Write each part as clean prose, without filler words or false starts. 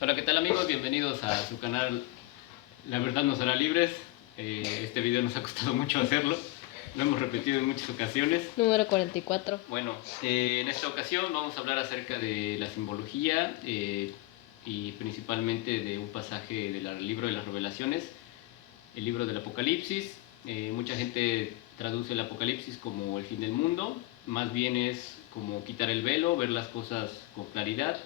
Hola, ¿qué tal amigos? Bienvenidos a su canal La Verdad Nos Hará Libres. Este video nos ha costado mucho hacerlo, lo hemos repetido en muchas ocasiones. Número 44. Bueno, en esta ocasión vamos a hablar acerca de la simbología y principalmente de un pasaje del libro de las Revelaciones, el libro del Apocalipsis. Mucha gente traduce el Apocalipsis como el fin del mundo, más bien es como quitar el velo, ver las cosas con claridad.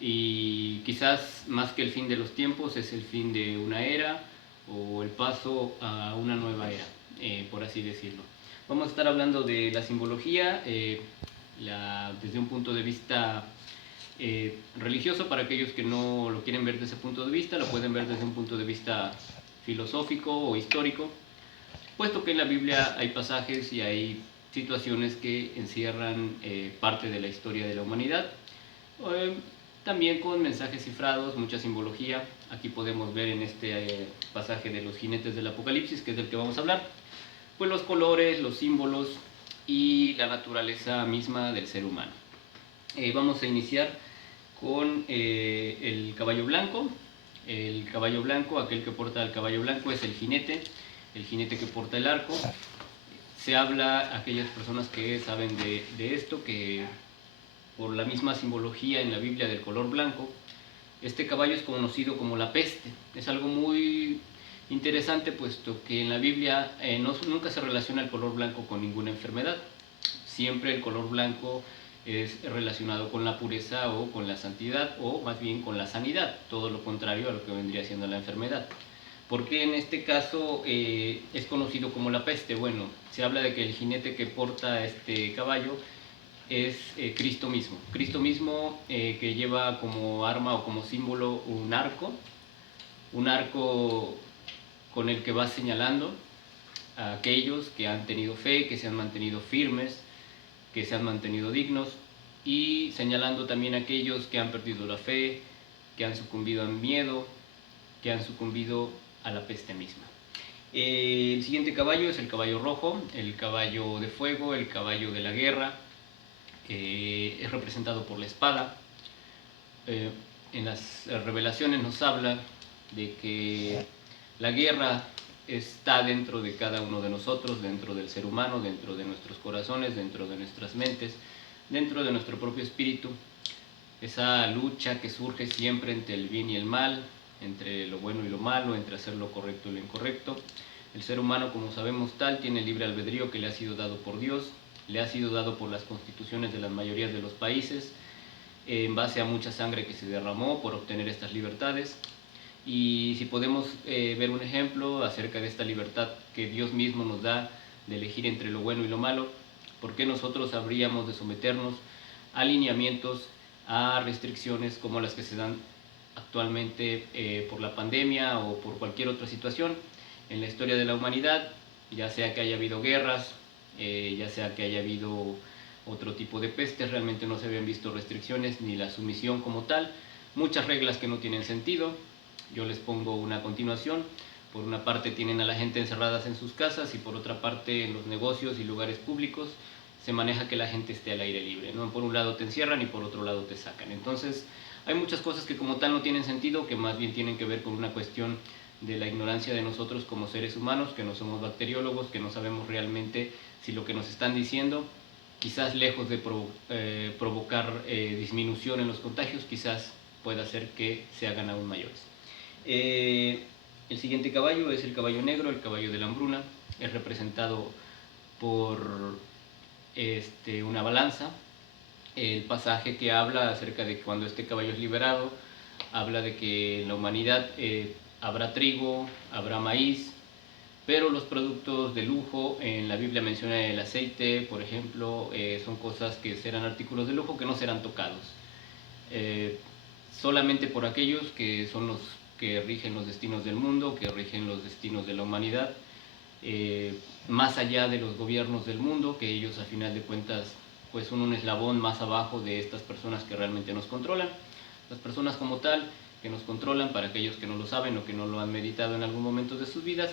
Y quizás más que el fin de los tiempos es el fin de una era o el paso a una nueva era, por así decirlo. Vamos a estar hablando de la simbología desde un punto de vista religioso. Para aquellos que no lo quieren ver desde ese punto de vista, lo pueden ver desde un punto de vista filosófico o histórico, puesto que en la Biblia hay pasajes y hay situaciones que encierran parte de la historia de la humanidad. Eh, También con mensajes cifrados, mucha simbología. Aquí podemos ver en este pasaje de los jinetes del Apocalipsis, que es del que vamos a hablar, pues los colores, los símbolos y la naturaleza misma del ser humano. Vamos a iniciar con el caballo blanco. El caballo blanco, aquel que porta el caballo blanco es el jinete que porta el arco. Se habla a aquellas personas que saben de esto, que por la misma simbología en la Biblia del color blanco, este caballo es conocido como la peste. Es algo muy interesante, puesto que en la Biblia nunca se relaciona el color blanco con ninguna enfermedad. Siempre el color blanco es relacionado con la pureza o con la santidad, o más bien con la sanidad, todo lo contrario a lo que vendría siendo la enfermedad. ¿Por qué en este caso es conocido como la peste? Bueno, se habla de que el jinete que porta este caballo es Cristo mismo. Cristo mismo que lleva como arma o como símbolo un arco con el que va señalando a aquellos que han tenido fe, que se han mantenido firmes, que se han mantenido dignos, y señalando también a aquellos que han perdido la fe, que han sucumbido al miedo, que han sucumbido a la peste misma. El siguiente caballo es el caballo rojo, el caballo de fuego, el caballo de la guerra. Es representado por la espada. En las revelaciones nos habla de que la guerra está dentro de cada uno de nosotros, dentro del ser humano, dentro de nuestros corazones, dentro de nuestras mentes, dentro de nuestro propio espíritu. Esa lucha que surge siempre entre el bien y el mal, entre lo bueno y lo malo, entre hacer lo correcto y lo incorrecto. El ser humano, como sabemos tal, tiene libre albedrío que le ha sido dado por Dios, le ha sido dado por las constituciones de las mayorías de los países, en base a mucha sangre que se derramó por obtener estas libertades. Y si podemos ver un ejemplo acerca de esta libertad que Dios mismo nos da de elegir entre lo bueno y lo malo, ¿por qué nosotros habríamos de someternos a lineamientos, a restricciones como las que se dan actualmente por la pandemia o por cualquier otra situación en la historia de la humanidad, ya sea que haya habido guerras, ya sea que haya habido otro tipo de pestes? Realmente no se habían visto restricciones ni la sumisión como tal, muchas reglas que no tienen sentido. Yo les pongo una a continuación. Por una parte tienen a la gente encerradas en sus casas, y por otra parte en los negocios y lugares públicos se maneja que la gente esté al aire libre, ¿no? Por un lado te encierran y por otro lado te sacan. Entonces hay muchas cosas que como tal no tienen sentido, que más bien tienen que ver con una cuestión de la ignorancia de nosotros como seres humanos, que no somos bacteriólogos, que no sabemos realmente si lo que nos están diciendo, quizás lejos de provocar disminución en los contagios, quizás pueda hacer que se hagan aún mayores. El siguiente caballo es el caballo negro, el caballo de la hambruna. Es representado por una balanza. El pasaje que habla acerca de cuando este caballo es liberado, habla de que en la humanidad habrá trigo, habrá maíz, pero los productos de lujo, en la Biblia menciona el aceite, por ejemplo, son cosas que serán artículos de lujo que no serán tocados. Solamente por aquellos que son los que rigen los destinos del mundo, que rigen los destinos de la humanidad, más allá de los gobiernos del mundo, que ellos a final de cuentas pues son un eslabón más abajo de estas personas que realmente nos controlan. Las personas como tal que nos controlan, para aquellos que no lo saben o que no lo han meditado en algún momento de sus vidas,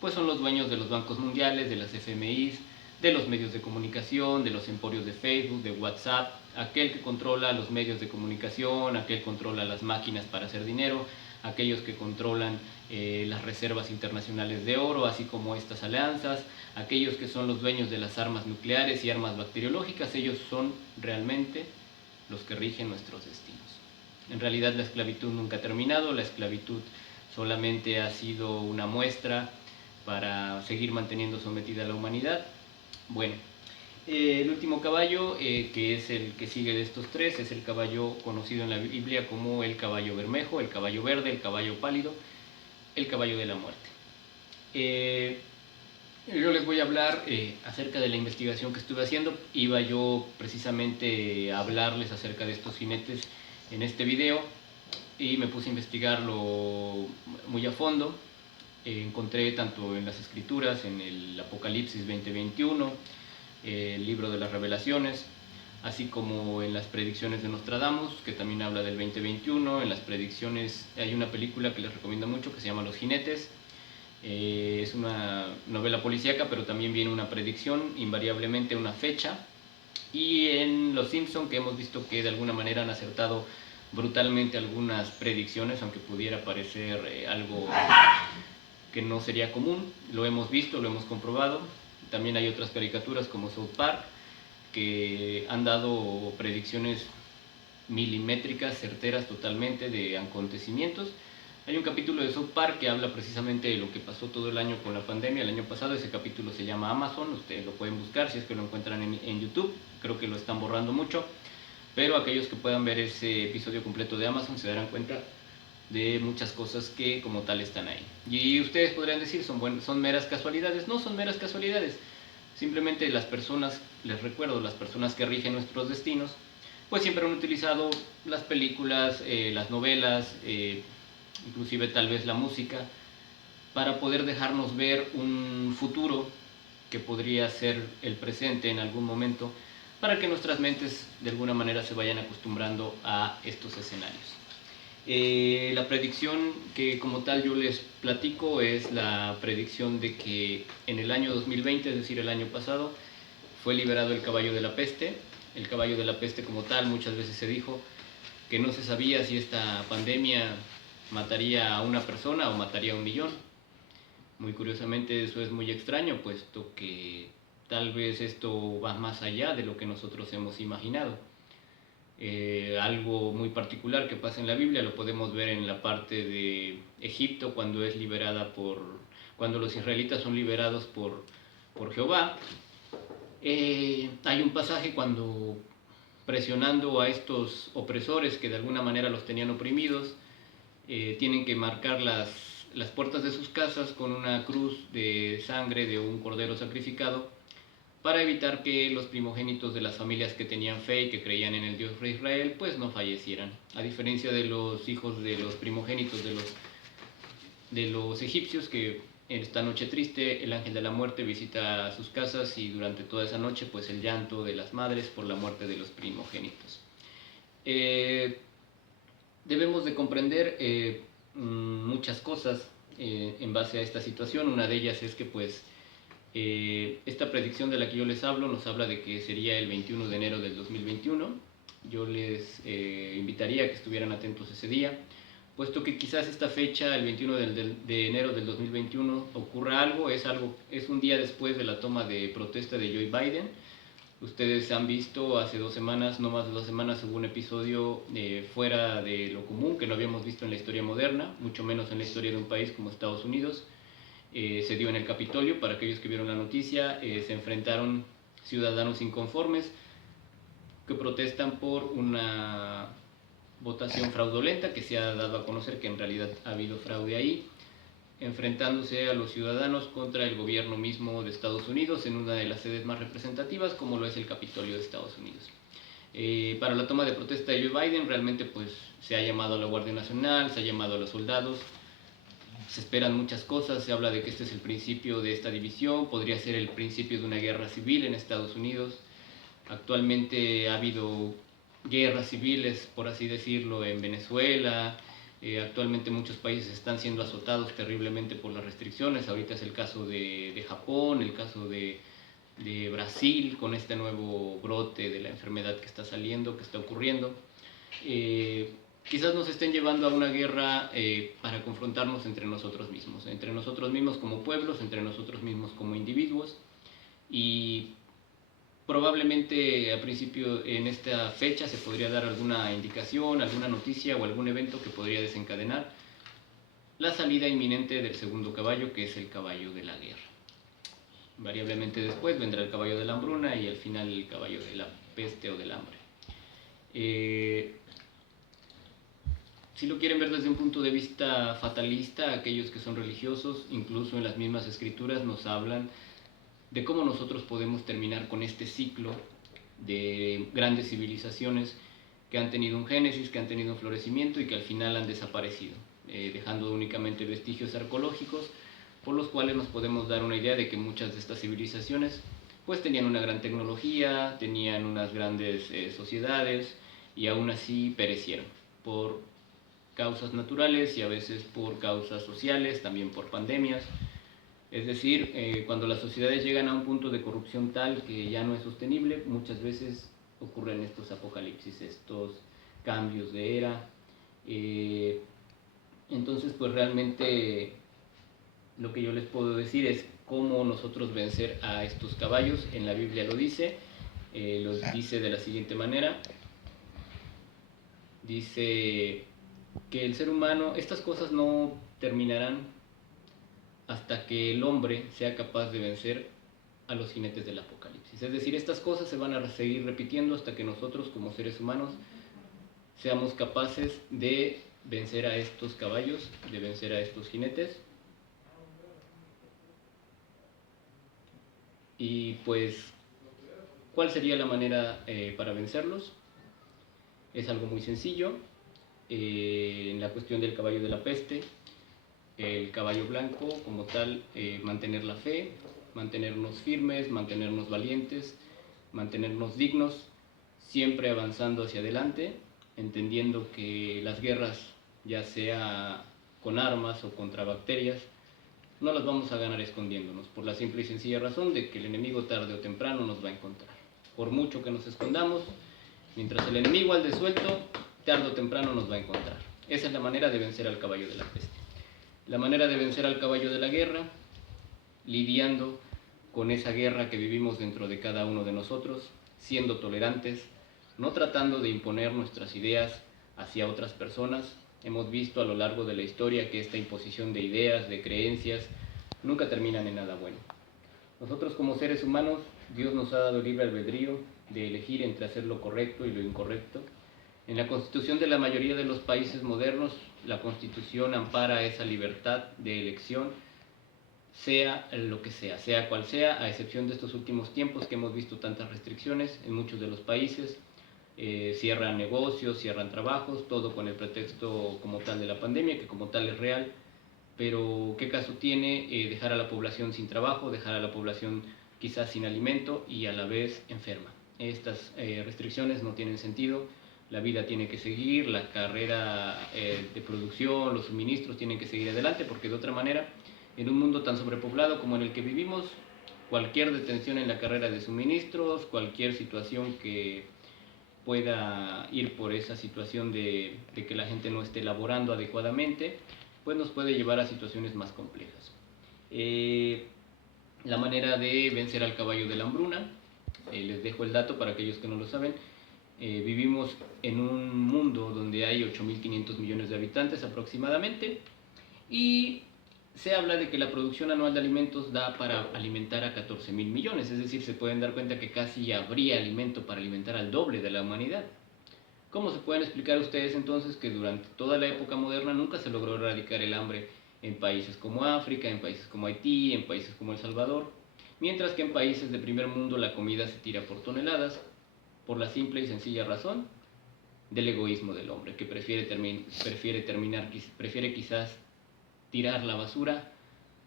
pues son los dueños de los bancos mundiales, de las FMIs, de los medios de comunicación, de los emporios de Facebook, de WhatsApp, aquel que controla los medios de comunicación, aquel que controla las máquinas para hacer dinero, aquellos que controlan las reservas internacionales de oro, así como estas alianzas, aquellos que son los dueños de las armas nucleares y armas bacteriológicas, ellos son realmente los que rigen nuestros destinos. En realidad la esclavitud nunca ha terminado, la esclavitud solamente ha sido una muestra para seguir manteniendo sometida a la humanidad. Bueno, el último caballo, que es el que sigue de estos tres, es el caballo conocido en la Biblia como el caballo bermejo, el caballo verde, el caballo pálido, el caballo de la muerte. Yo les voy a hablar acerca de la investigación que estuve haciendo. Iba yo precisamente a hablarles acerca de estos jinetes en este video y me puse a investigarlo muy a fondo. Encontré tanto en las escrituras, en el Apocalipsis 2021, el libro de las revelaciones, así como en las predicciones de Nostradamus, que también habla del 2021. En las predicciones hay una película que les recomiendo mucho que se llama Los Jinetes. Es una novela policíaca, pero también viene una predicción, invariablemente una fecha. Y en Los Simpson, que hemos visto que de alguna manera han acertado brutalmente algunas predicciones, aunque pudiera parecer algo que no sería común. Lo hemos visto, lo hemos comprobado. También hay otras caricaturas como South Park, que han dado predicciones milimétricas, certeras totalmente de acontecimientos. Hay un capítulo de South Park que habla precisamente de lo que pasó todo el año con la pandemia, el año pasado. Ese capítulo se llama Amazon, ustedes lo pueden buscar si es que lo encuentran en YouTube. Creo que lo están borrando mucho, pero aquellos que puedan ver ese episodio completo de Amazon se darán cuenta de muchas cosas que como tal están ahí. Y ustedes podrían decir, son meras casualidades. No son meras casualidades, simplemente las personas, les recuerdo, las personas que rigen nuestros destinos, pues siempre han utilizado las películas, las novelas, inclusive tal vez la música, para poder dejarnos ver un futuro que podría ser el presente en algún momento, para que nuestras mentes de alguna manera se vayan acostumbrando a estos escenarios. La predicción que como tal yo les platico es la predicción de que en el año 2020, es decir, el año pasado, fue liberado el caballo de la peste. El caballo de la peste como tal, muchas veces se dijo que no se sabía si esta pandemia mataría a una persona o mataría a 1.000.000. Muy curiosamente eso es muy extraño, puesto que tal vez esto va más allá de lo que nosotros hemos imaginado. Algo muy particular que pasa en la Biblia lo podemos ver en la parte de Egipto cuando cuando los israelitas son liberados por Jehová. Hay un pasaje cuando, presionando a estos opresores que de alguna manera los tenían oprimidos, tienen que marcar las puertas de sus casas con una cruz de sangre de un cordero sacrificado, para evitar que los primogénitos de las familias que tenían fe y que creían en el Dios de Israel pues no fallecieran. A diferencia de los hijos de los primogénitos de los egipcios, que en esta noche triste el ángel de la muerte visita sus casas, y durante toda esa noche pues el llanto de las madres por la muerte de los primogénitos. Debemos de comprender muchas cosas en base a esta situación. Una de ellas es que pues esta predicción de la que yo les hablo nos habla de que sería el 21 de enero del 2021. Yo les invitaría a que estuvieran atentos ese día, puesto que quizás esta fecha, el 21 de enero del 2021, ocurra algo. Es un día después de la toma de protesta de Joe Biden. Ustedes han visto hace 2 semanas, no más de 2 semanas, hubo un episodio fuera de lo común que no habíamos visto en la historia moderna, mucho menos en la historia de un país como Estados Unidos. Se dio en el Capitolio. Para aquellos que vieron la noticia, se enfrentaron ciudadanos inconformes que protestan por una votación fraudulenta, que se ha dado a conocer que en realidad ha habido fraude ahí, enfrentándose a los ciudadanos contra el gobierno mismo de Estados Unidos en una de las sedes más representativas, como lo es el Capitolio de Estados Unidos. Para la toma de protesta de Joe Biden realmente pues se ha llamado a la Guardia Nacional, se ha llamado a los soldados. Se esperan muchas cosas. Se habla de que este es el principio de esta división, podría ser el principio de una guerra civil en Estados Unidos. Actualmente ha habido guerras civiles, por así decirlo, en Venezuela. Actualmente muchos países están siendo azotados terriblemente por las restricciones. Ahorita es el caso de Japón, el caso de de Brasil con este nuevo brote de la enfermedad que está saliendo, que está ocurriendo. Quizás nos estén llevando a una guerra para confrontarnos entre nosotros mismos como pueblos, entre nosotros mismos como individuos, y probablemente a principio en esta fecha se podría dar alguna indicación, alguna noticia o algún evento que podría desencadenar la salida inminente del segundo caballo, que es el caballo de la guerra. Variablemente después vendrá el caballo de la hambruna y al final el caballo de la peste o del hambre. Si lo quieren ver desde un punto de vista fatalista, aquellos que son religiosos, incluso en las mismas escrituras, nos hablan de cómo nosotros podemos terminar con este ciclo de grandes civilizaciones que han tenido un génesis, que han tenido un florecimiento y que al final han desaparecido, dejando únicamente vestigios arqueológicos, por los cuales nos podemos dar una idea de que muchas de estas civilizaciones pues tenían una gran tecnología, tenían unas grandes sociedades, y aún así perecieron por causas naturales y a veces por causas sociales, también por pandemias. Es decir, cuando las sociedades llegan a un punto de corrupción tal que ya no es sostenible, muchas veces ocurren estos apocalipsis, estos cambios de era. Entonces, pues realmente lo que yo les puedo decir es cómo nosotros vencer a estos caballos. En la Biblia lo dice, dice de la siguiente manera. Dice que el ser humano, estas cosas no terminarán hasta que el hombre sea capaz de vencer a los jinetes del apocalipsis. Es decir, estas cosas se van a seguir repitiendo hasta que nosotros como seres humanos seamos capaces de vencer a estos caballos, de vencer a estos jinetes. Y pues, ¿cuál sería la manera para vencerlos? Es algo muy sencillo. En la cuestión del caballo de la peste, el caballo blanco como tal, mantener la fe, mantenernos firmes, mantenernos valientes, mantenernos dignos, siempre avanzando hacia adelante, entendiendo que las guerras, ya sea con armas o contra bacterias, no las vamos a ganar escondiéndonos, por la simple y sencilla razón de que el enemigo tarde o temprano nos va a encontrar. Por mucho que nos escondamos, mientras el enemigo ande suelto, tarde o temprano nos va a encontrar. Esa es la manera de vencer al caballo de la peste. La manera de vencer al caballo de la guerra, lidiando con esa guerra que vivimos dentro de cada uno de nosotros, siendo tolerantes, no tratando de imponer nuestras ideas hacia otras personas. Hemos visto a lo largo de la historia que esta imposición de ideas, de creencias, nunca terminan en nada bueno. Nosotros como seres humanos, Dios nos ha dado libre albedrío de elegir entre hacer lo correcto y lo incorrecto. En la Constitución de la mayoría de los países modernos, la Constitución ampara esa libertad de elección, sea lo que sea cual sea, a excepción de estos últimos tiempos que hemos visto tantas restricciones en muchos de los países. Cierran negocios, cierran trabajos, todo con el pretexto como tal de la pandemia, que como tal es real, pero ¿qué caso tiene dejar a la población sin trabajo, dejar a la población quizás sin alimento y a la vez enferma? Estas restricciones no tienen sentido, la vida tiene que seguir, la carrera de producción, los suministros tienen que seguir adelante, porque de otra manera, en un mundo tan sobrepoblado como en el que vivimos, cualquier detención en la carrera de suministros, cualquier situación que pueda ir por esa situación de que la gente no esté laborando adecuadamente, pues nos puede llevar a situaciones más complejas. La manera de vencer al caballo de la hambruna, les dejo el dato para aquellos que no lo saben. Vivimos en un mundo donde hay 8.500 millones de habitantes aproximadamente, y se habla de que la producción anual de alimentos da para alimentar a 14.000 millones, es decir, se pueden dar cuenta que casi habría alimento para alimentar al doble de la humanidad. ¿Cómo se pueden explicar ustedes entonces que durante toda la época moderna nunca se logró erradicar el hambre en países como África, en países como Haití, en países como El Salvador, mientras que en países de primer mundo la comida se tira por toneladas, por la simple y sencilla razón del egoísmo del hombre, que prefiere quizás tirar la basura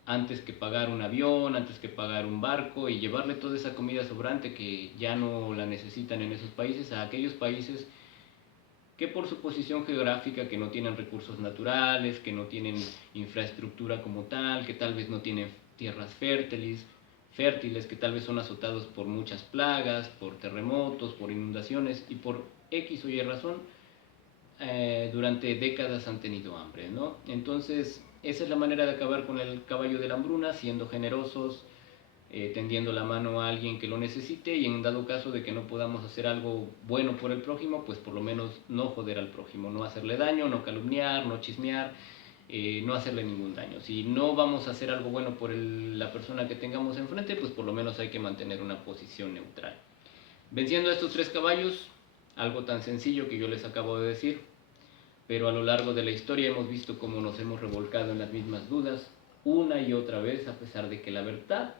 antes que pagar un avión, antes que pagar un barco y llevarle toda esa comida sobrante que ya no la necesitan en esos países a aquellos países que por su posición geográfica, que no tienen recursos naturales, que no tienen infraestructura como tal, que tal vez no tienen tierras fértiles, fértiles que tal vez son azotados por muchas plagas, por terremotos, por inundaciones y por X o Y razón, durante décadas han tenido hambre, ¿no? Entonces, esa es la manera de acabar con el caballo de la hambruna, siendo generosos, tendiendo la mano a alguien que lo necesite, y en dado caso de que no podamos hacer algo bueno por el prójimo, pues por lo menos no joder al prójimo, no hacerle daño, no calumniar, no chismear, no hacerle ningún daño. Si no vamos a hacer algo bueno por la persona que tengamos enfrente, pues por lo menos hay que mantener una posición neutral. Venciendo a estos tres caballos, algo tan sencillo que yo les acabo de decir, pero a lo largo de la historia hemos visto cómo nos hemos revolcado en las mismas dudas una y otra vez, a pesar de que la verdad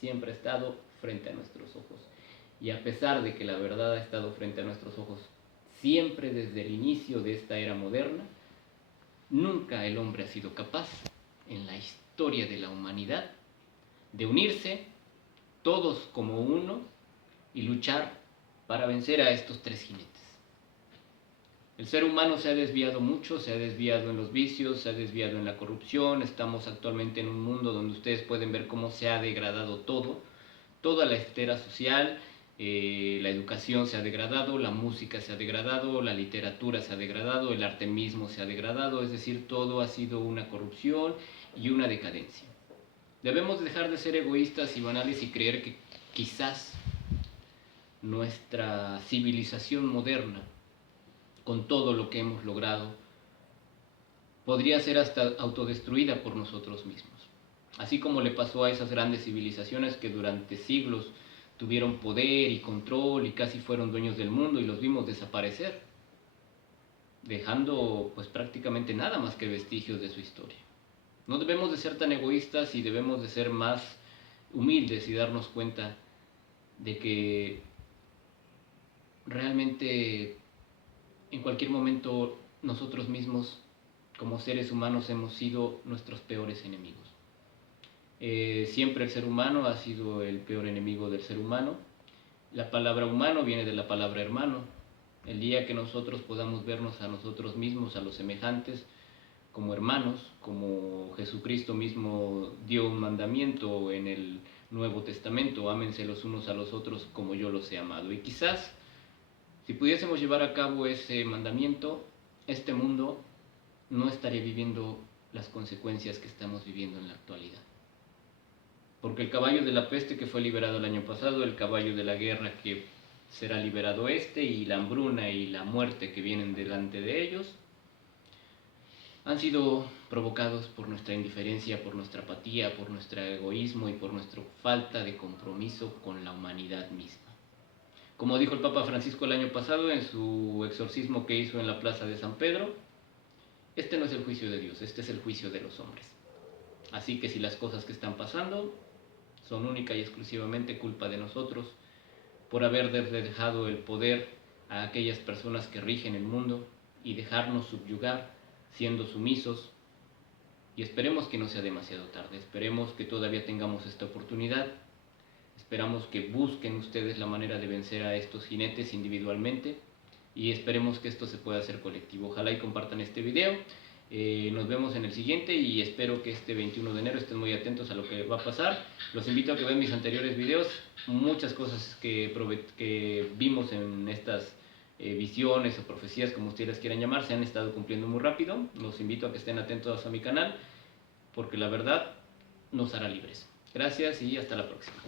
siempre ha estado frente a nuestros ojos. Y a pesar de que la verdad ha estado frente a nuestros ojos siempre desde el inicio de esta era moderna, nunca el hombre ha sido capaz, en la historia de la humanidad, de unirse todos como uno y luchar para vencer a estos tres jinetes. El ser humano se ha desviado mucho, se ha desviado en los vicios, se ha desviado en la corrupción. Estamos actualmente en un mundo donde ustedes pueden ver cómo se ha degradado todo, toda la esfera social, la educación se ha degradado, la música se ha degradado, la literatura se ha degradado, el arte mismo se ha degradado, es decir, todo ha sido una corrupción y una decadencia. Debemos dejar de ser egoístas y banales y creer que quizás nuestra civilización moderna, con todo lo que hemos logrado, podría ser hasta autodestruida por nosotros mismos. Así como le pasó a esas grandes civilizaciones que durante siglos tuvieron poder y control y casi fueron dueños del mundo y los vimos desaparecer, dejando pues prácticamente nada más que vestigios de su historia. No debemos de ser tan egoístas y debemos de ser más humildes y darnos cuenta de que realmente en cualquier momento nosotros mismos como seres humanos hemos sido nuestros peores enemigos. Siempre el ser humano ha sido el peor enemigo del ser humano. La palabra humano viene de la palabra hermano. El día que nosotros podamos vernos a nosotros mismos, a los semejantes, como hermanos, como Jesucristo mismo dio un mandamiento en el Nuevo Testamento: ámense los unos a los otros como yo los he amado. Y quizás, si pudiésemos llevar a cabo ese mandamiento, este mundo no estaría viviendo las consecuencias que estamos viviendo en la actualidad. Porque el caballo de la peste que fue liberado el año pasado, el caballo de la guerra que será liberado y la hambruna y la muerte que vienen delante de ellos, han sido provocados por nuestra indiferencia, por nuestra apatía, por nuestro egoísmo y por nuestra falta de compromiso con la humanidad misma. Como dijo el Papa Francisco el año pasado en su exorcismo que hizo en la Plaza de San Pedro, este no es el juicio de Dios, este es el juicio de los hombres. Así que si las cosas que están pasando son única y exclusivamente culpa de nosotros, por haber dejado el poder a aquellas personas que rigen el mundo y dejarnos subyugar, siendo sumisos, y esperemos que no sea demasiado tarde, esperemos que todavía tengamos esta oportunidad, esperamos que busquen ustedes la manera de vencer a estos jinetes individualmente, y esperemos que esto se pueda hacer colectivo. Ojalá y compartan este video. Nos vemos en el siguiente y espero que este 21 de enero estén muy atentos a lo que va a pasar. Los invito a que vean mis anteriores videos, muchas cosas que vimos en estas visiones o profecías, como ustedes quieran llamar, se han estado cumpliendo muy rápido. Los invito a que estén atentos a mi canal, porque la verdad nos hará libres. Gracias y hasta la próxima.